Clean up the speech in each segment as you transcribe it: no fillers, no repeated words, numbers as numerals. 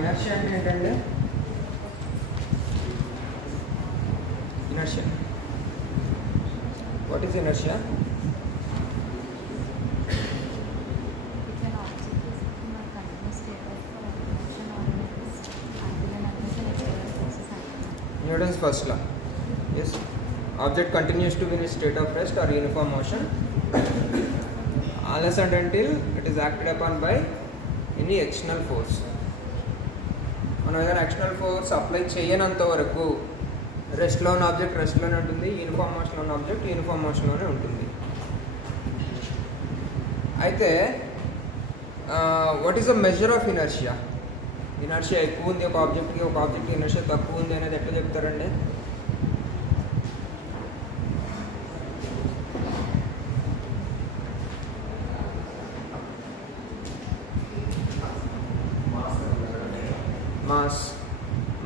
Inertia అంటే ఏంటండి? Inertia, what is inertia? Newton's first law. Yes. Object continues to be in a state of rest or uniform motion unless and until it is acted upon by any external force. మనం ఏదైనా external force apply చేయనంత వరకు రెస్ట్లో ఉన్న object రెస్ట్లోనే ఉంటుంది, uniform మోషన్లో ఉన్న object uniform మోషన్లోనే ఉంటుంది. అయితే what is the measure of inertia? Inertia ఎక్కువ ఉంది ఒక ఆబ్జెక్ట్కి, ఒక ఆబ్జెక్ట్కి ఇనర్షియా తక్కువ ఉంది అనేది ఎట్లా చెప్తారండి?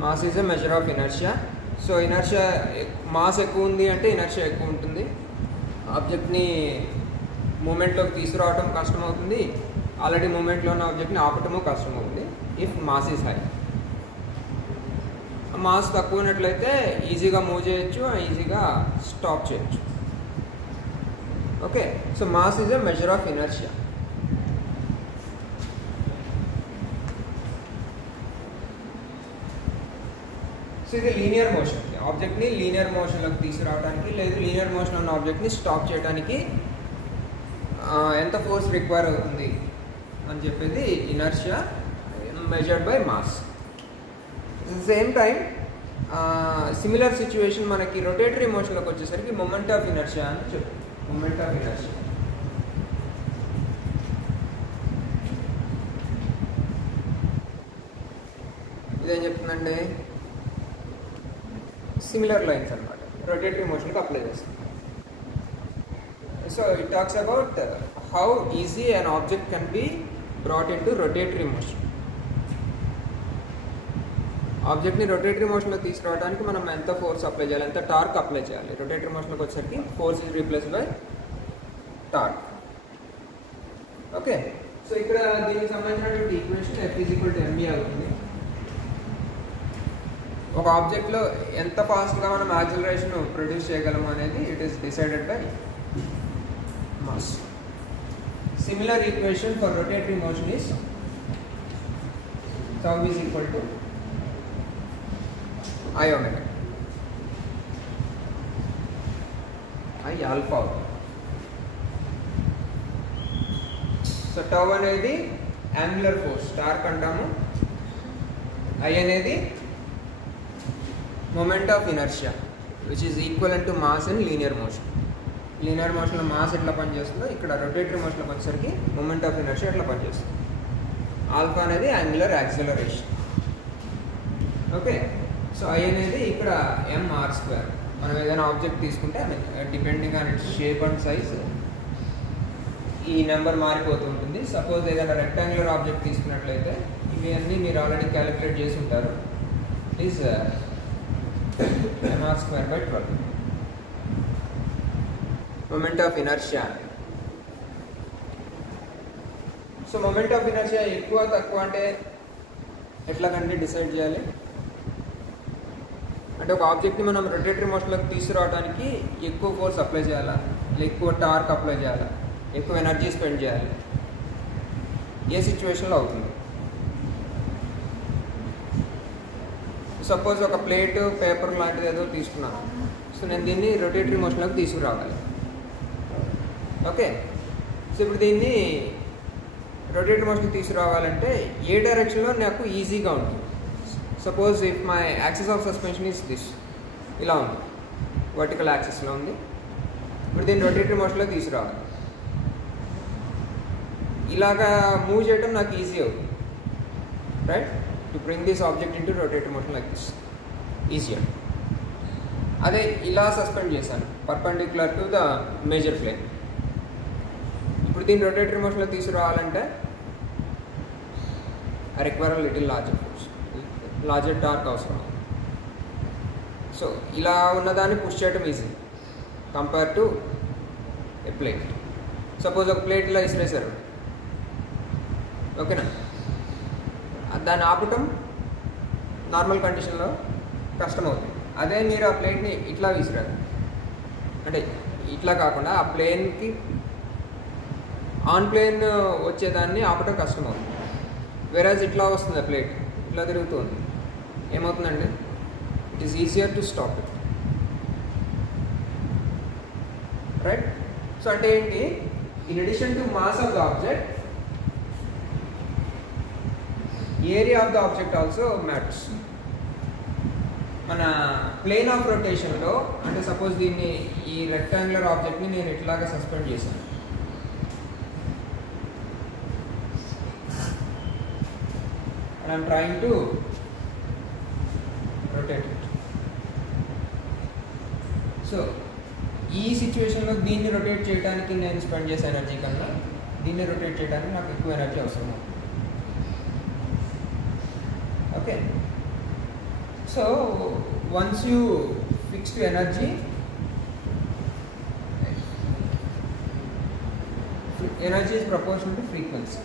Mass is a measure of inertia. So inertia mass ఎక్కువ ఉంది అంటే ఇనర్షియా ఎక్కువ ఉంటుంది. ఆబ్జెక్ట్ని మూమెంట్లోకి తీసుకురావడం కష్టమవుతుంది, ఆల్రెడీ మూమెంట్లో ఉన్న ఆబ్జెక్ట్ని ఆపటము కష్టమవుతుంది if mass is high. Mass తక్కువ ఉన్నట్లయితే ఈజీగా మూవ్ చేయొచ్చు, ఈజీగా స్టాప్ చేయొచ్చు. Okay, so mass is a measure of inertia. So ఇది లీనియర్ మోషన్, ఆబ్జెక్ట్ని లీనియర్ మోషన్లోకి తీసుకురావడానికి లేదు లీనియర్ మోషన్ ఉన్న ఆబ్జెక్ట్ని స్టాప్ చేయడానికి ఎంత ఫోర్స్ రిక్వైర్ అవుతుంది అని చెప్పేది inertia measured by mass. Same time similar situation మనకి రొటేటరీ మోషన్లోకి వచ్చేసరికి మొమెంట్ ఆఫ్ ఇనర్షియా అని చెప్తాం. మొమెంట్ ఆఫ్ ఇనర్షియా ఇదేం చెప్తుందండి? సిమిలర్ లైన్స్ అనమాట, రొటేటరీ మోషన్కి అప్లై చేస్తాం. So it talks about how easy an object can be brought into rotatory motion. ఆబ్జెక్ట్ని రొటేటరీ మోషన్లో తీసుకురావడానికి మనం ఎంత ఫోర్స్ అప్లై చేయాలి, ఎంత టార్క్ అప్లై చేయాలి? రొటేటరీ మోషన్లోకి వచ్చేసరికి force is replace by torque. Okay, so ఇక్కడ దీనికి సంబంధించినటువంటి ఈక్వేషన్ F = mv అవుతుంది. ఒక ఆబ్జెక్ట్లో ఎంత ఫాస్ట్గా మనం యాక్సిలరేషన్ ప్రొడ్యూస్ చేయగలము అనేది it is decided by mass. Similar equation for rotatory motion is tau is equal to I omega, I alpha. So tau అనేది యాంగులర్ ఫోర్స్, టార్క్ అంటాము. I అనేది moment of inertia which is equivalent to mass in linear motion. Linear మోషన్లో mass ఎట్లా పనిచేస్తుందో ఇక్కడ rotatory మోషన్లోకి వచ్చేసరికి moment of inertia ఎట్లా పనిచేస్తుంది. ఆల్ఫా అనేది angular acceleration. Okay, so I అనేది ఇక్కడ mr². మనం ఏదైనా ఆబ్జెక్ట్ తీసుకుంటే depending on it's shape and size ఈ నెంబర్ మారిపోతూ ఉంటుంది. సపోజ్ ఏదైనా రెక్టాంగులర్ ఆబ్జెక్ట్ తీసుకున్నట్లయితే ఇవి అన్నీ మీరు ఆల్రెడీ క్యాలిక్యులేట్ చేసి ఉంటారు. Please mr²/12 moment of inertia. So moment of inertia ఎక్కువ తక్కువ అంటే ఎట్లా కంటే డిసైడ్ చేయాలి అంటే ఒక ఆబ్జెక్ట్ని మనం రొటేటరీ మోషన్లోకి తీసుకురావడానికి ఎక్కువ ఫోర్స్ అప్లై చేయాలా, ఎక్కువ టార్క్ అప్లై చేయాలా, ఎక్కువ ఎనర్జీ స్పెండ్ చేయాలి, ఏ సిచ్యువేషన్లో అవుతుంది? సపోజ్ ఒక ప్లేట్ పేపర్ లాంటిది ఏదో తీసుకున్నాను, సో నేను దీన్ని రొటేటరీ మోషన్లోకి తీసుకురావాలి. ఓకే, సో ఇప్పుడు దీన్ని రొటేటరీ మోషన్కి తీసుకురావాలంటే ఏ డైరెక్షన్లో నాకు ఈజీగా ఉంటుంది? Suppose if my axis of suspension is this, ఇలా ఉంది, వర్టికల్ యాక్సిస్లో ఉంది. ఇప్పుడు దీన్ని రొటేటరీ మోషన్లో తీసుకురావాలి. ఇలాగా మూవ్ చేయడం నాకు ఈజీ అవుతుంది, right? To bring this object into rotatory motion like this easier. అదే ఇలా సస్పెండ్ చేశాను perpendicular to the major plane. ఇప్పుడు దీన్ని రొటేటరీ మోషన్లో తీసుకురావాలంటే I require a little larger force, larger torque అవసరం. సో ఇలా ఉన్నదాన్ని పుష్ చేయడం easy compare to a plate. Suppose ఒక ప్లేట్ ఇలా ఇసిరేసారు, ఓకేనా? దాన్ని ఆపటం నార్మల్ కండిషన్లో కష్టమవుతుంది. అదే మీరు ఆ ప్లేట్ని ఇట్లా విసిరారు, అంటే ఇట్లా కాకుండా ఆ ప్లేన్కి ఆన్ ప్లేన్ వచ్చేదాన్ని ఆపటం కష్టమవుతుంది. వెరాజ్ ఇట్లా వస్తుంది, ఆ ప్లేట్ ఇట్లా తిరుగుతుంది, ఏమవుతుందండి, it is easier to stop it, right. So అంటే ఏంటి, in addition to mass of the object, area of the object also matters. మన ప్లేన్ ఆఫ్ రొటేషన్లో అంటే సపోజ్ దీన్ని ఈ రెక్టాంగులర్ ఆబ్జెక్ట్ని నేను ఇట్లాగా సస్పెండ్ చేశాను, and I'm trying to rotate it. So ఈ సిచ్యువేషన్లో దీన్ని రొటేట్ చేయడానికి నేను స్పెండ్ చేసే ఎనర్జీ కన్నా దీన్ని రొటేట్ చేయడానికి నాకు ఎక్కువ ఎనర్జీ అవసరం. Okay, so once you fix to energy, energy is proportional to frequency.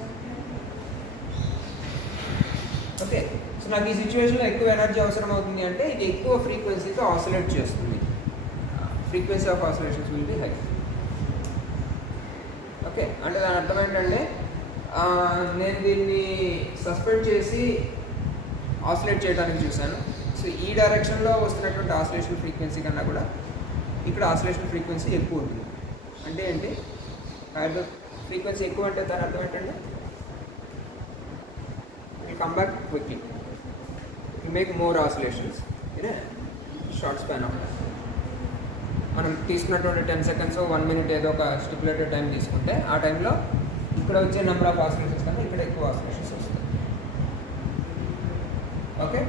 Okay, so నాకు ఈ సిచ్యువేషన్లో ఎక్కువ ఎనర్జీ అవసరం అవుతుంది అంటే ఇది ఎక్కువ ఫ్రీక్వెన్సీతో ఆసిలేట్ చేస్తుంది. Frequency of oscillations will be high. Okay, అంటే దాని అర్థం ఏంటంటే నేను దీన్ని సస్పెండ్ చేసి ఆసిలేట్ చేయడానికి చూశాను. సో ఈ డైరెక్షన్లో వస్తున్నటువంటి ఆసిలేషన్ ఫ్రీక్వెన్సీ కన్నా కూడా ఇక్కడ ఆసిలేషన్ ఫ్రీక్వెన్సీ ఎక్కువ ఉంటుంది. అంటే ఏంటి, ఫ్రీక్వెన్సీ ఎక్కువ అంటే దాని అర్థం ఏంటంటే come back quickly, you make more oscillations in a short span of time. మనం తీసుకున్నటువంటి 10 seconds 1 minute ఏదో ఒక స్టిపులేటెడ్ టైం తీసుకుంటే ఆ టైంలో ఇక్కడ వచ్చే నెంబర్ ఆఫ్ ఆసిలేషన్స్ కన్నా ఇక్కడ ఎక్కువ ఆసిలేషన్స్ వస్తాయి. ఓకే,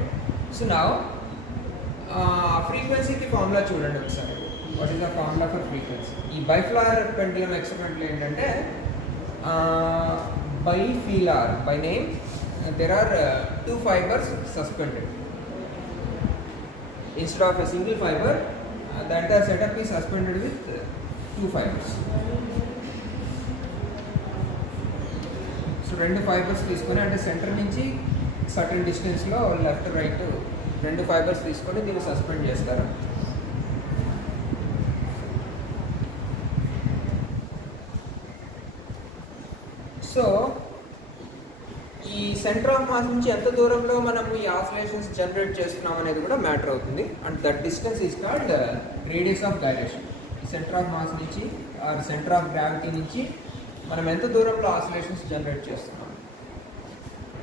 సో నౌ ఫ్రీక్వెన్సీకి ఫార్ములా చూడండి ఒకసారి. What is the formula for frequency? ఈ బైఫ్లవర్ పెండ్యులమ్ ఎక్స్పెరిమెంట్లో ఏంటంటే by name there are 2 fibers suspended instead of a single fiber. The entire setup is suspended with 2 fibers. So 2 fibers తీసుకొని అంటే centre నుంచి certain డిస్టెన్స్లో left right 2 fibers తీసుకొని దీన్ని suspend చేస్తారు. So ఈ సెంటర్ ఆఫ్ మాస్ నుంచి ఎంత దూరంలో మనం ఈ ఆసిలేషన్స్ జనరేట్ చేస్తున్నాం అనేది కూడా మ్యాటర్ అవుతుంది. And that distance is called radius of gyration. ఈ సెంటర్ ఆఫ్ మాస్ నుంచి ఆర్ సెంటర్ ఆఫ్ గ్రావిటీ నుంచి మనం ఎంత దూరంలో ఆసిలేషన్స్ జనరేట్ చేస్తున్నాం,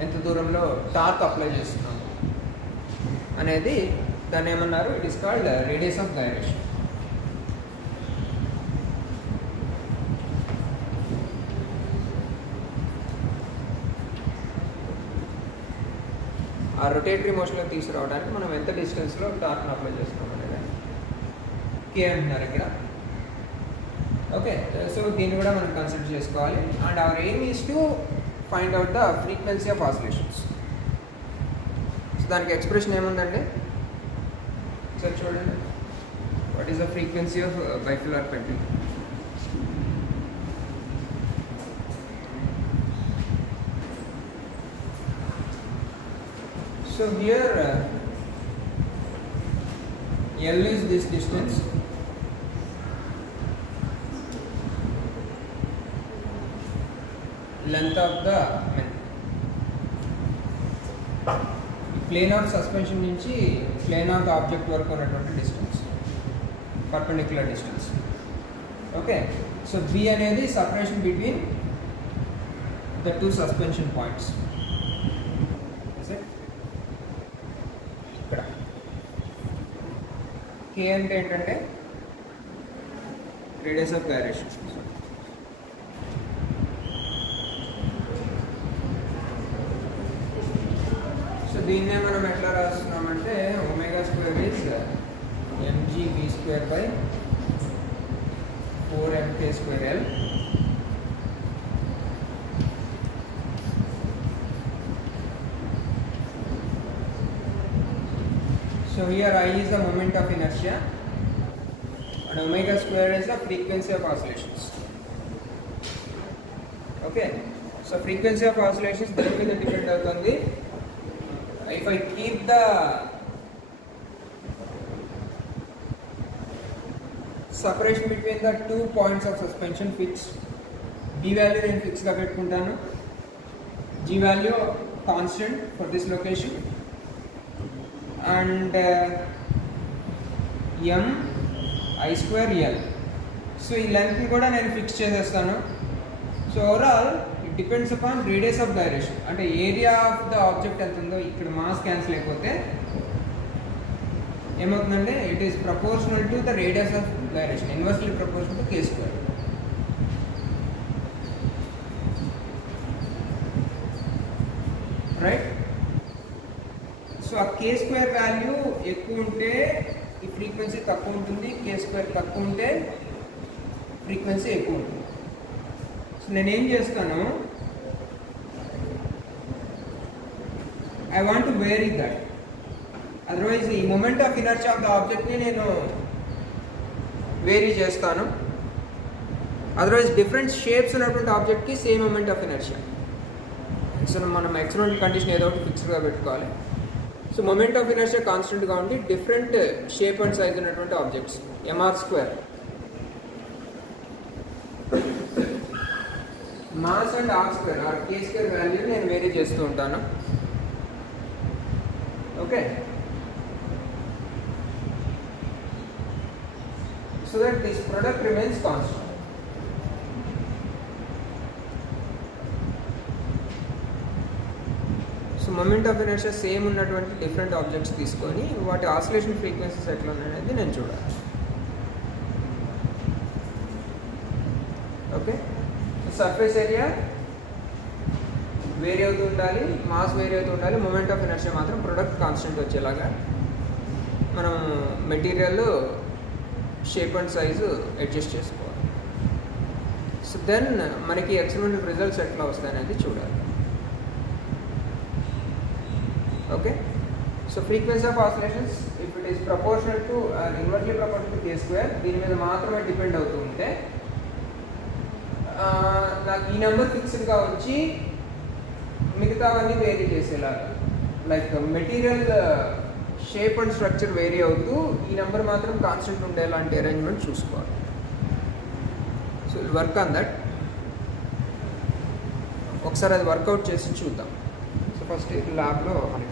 ఎంత దూరంలో టార్క్ అప్లై చేస్తున్నాం అనేది దాన్ని ఏమన్నారు, it is called radius of gyration. ఆ రొటేటరీ మోషన్లో తీసుకురావడానికి మనం ఎంత డిస్టెన్స్లో టార్క్ని అప్లై చేస్తున్నాం అనేది కే అంటున్నారు ఇక్కడ. ఓకే, సో దీన్ని కూడా మనం కన్సిడర్ చేసుకోవాలి. And our aim is to find out the frequency of oscillations. So దానికి ఎక్స్ప్రెషన్ ఏముందండి, సార్ చూడండి. What is the frequency of bifilar pendulum? So here L is this distance, length of the plane of suspension నుంచి plane of the object వరకు ఉన్నటువంటి distance, perpendicular distance. Okay, so B అనేది separation between the 2 suspension points. K అంటే ఏంటంటే radius of gyration. So దీన్నే మనం ఎట్లా రాస్తున్నామంటే omega square is mgv² 4mk²L So here I is the moment of inertia and omega square is the frequency of oscillations. Okay, so frequency of oscillations దేని మీద depend అవుతుంది, if I keep the separation between the 2 points of suspension fixed, d value నేను fix గా పెట్టుకుంటాను, g value constant for this location, and m I square l. So ఈ length కూడా నేను fix చేసేస్తాను. So overall it depends upon radius of direction, అంటే area of the object ఎంత ఉందో. ఇక్కడ మాస్ క్యాన్సిల్ అయిపోతే ఏమవుతుందంటే it is proportional to the radius of direction, inversely proportional to k square. Right. So ఆ k స్క్వేర్ వాల్యూ ఎక్కువ ఉంటే ఈ ఫ్రీక్వెన్సీ తక్కువ ఉంటుంది, k స్క్వేర్ తక్కువ ఉంటే ఫ్రీక్వెన్సీ ఎక్కువ ఉంటుంది. సో నేనేం చేస్తాను, I want to vary that. Otherwise ఈ moment of inertia of the ఆబ్జెక్ట్ని నేను వేరీ చేస్తాను. అదర్వైజ్ డిఫరెంట్ షేప్స్ ఉన్నటువంటి ఆబ్జెక్ట్కి same moment of inertia. So మనం ఎక్స్టర్నల్ కండిషన్ ఏదో ఒకటి ఫిక్స్డ్గా పెట్టుకోవాలి. సో మూమెంట్ ఆఫ్ ఇనర్షియా కాన్స్టెంట్గా ఉండి డిఫరెంట్ షేప్ అండ్ సైజ్ ఉన్నటువంటి objects mr square. Mass and r square or k square వాల్యూని నేను వేరీ చేస్తూ ఉంటాను. Okay. So that this product remains constant. So moment of inertia same ఉన్నటువంటి different objects తీసుకొని వాటి ఆసిలేషన్ ఫ్రీక్వెన్సీస్ ఎట్లా ఉన్నాయనేది నేను చూడాలి. ఓకే. సర్ఫేస్ ఏరియా వేరీ అవుతూ ఉండాలి, మాస్ వేరీ అవుతూ ఉండాలి, మూమెంట్ ఆఫ్ ఇనర్షియా మాత్రం ప్రొడక్ట్ కాన్స్టెంట్ వచ్చేలాగా మనం material shape and size adjust చేసుకోవాలి. సో దెన్ మనకి ఎక్స్పెరిమెంటల్ రిజల్ట్స్ ఎట్లా వస్తాయనేది చూడాలి. Okay. So frequency of oscillations if it is proportional to inversely proportional to k square, దీని మీద మాత్రమే డిపెండ్ అవుతూ ఉంటే నాకు ఈ నెంబర్ ఫిక్స్డ్గా వచ్చి మిగతావన్నీ వేరీ చేసేలాగా, like material shape and structure vary అవుతూ ఈ నెంబర్ మాత్రం కాన్స్టెంట్ ఉండేలాంటి అరేంజ్మెంట్ చూసుకోవాలి. So work on that. ఒకసారి అది వర్కౌట్ చేసి చూద్దాం. సో ఫస్ట్ ల్యాబ్లో మనకి